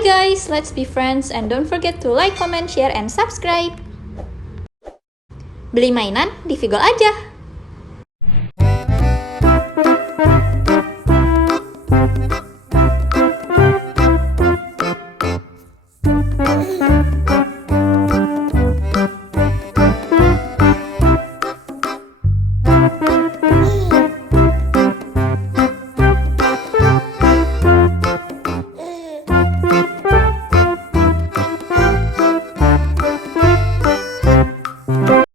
Bye guys, let's be friends and don't forget to like, comment, share, and subscribe. Beli mainan di Vigol aja.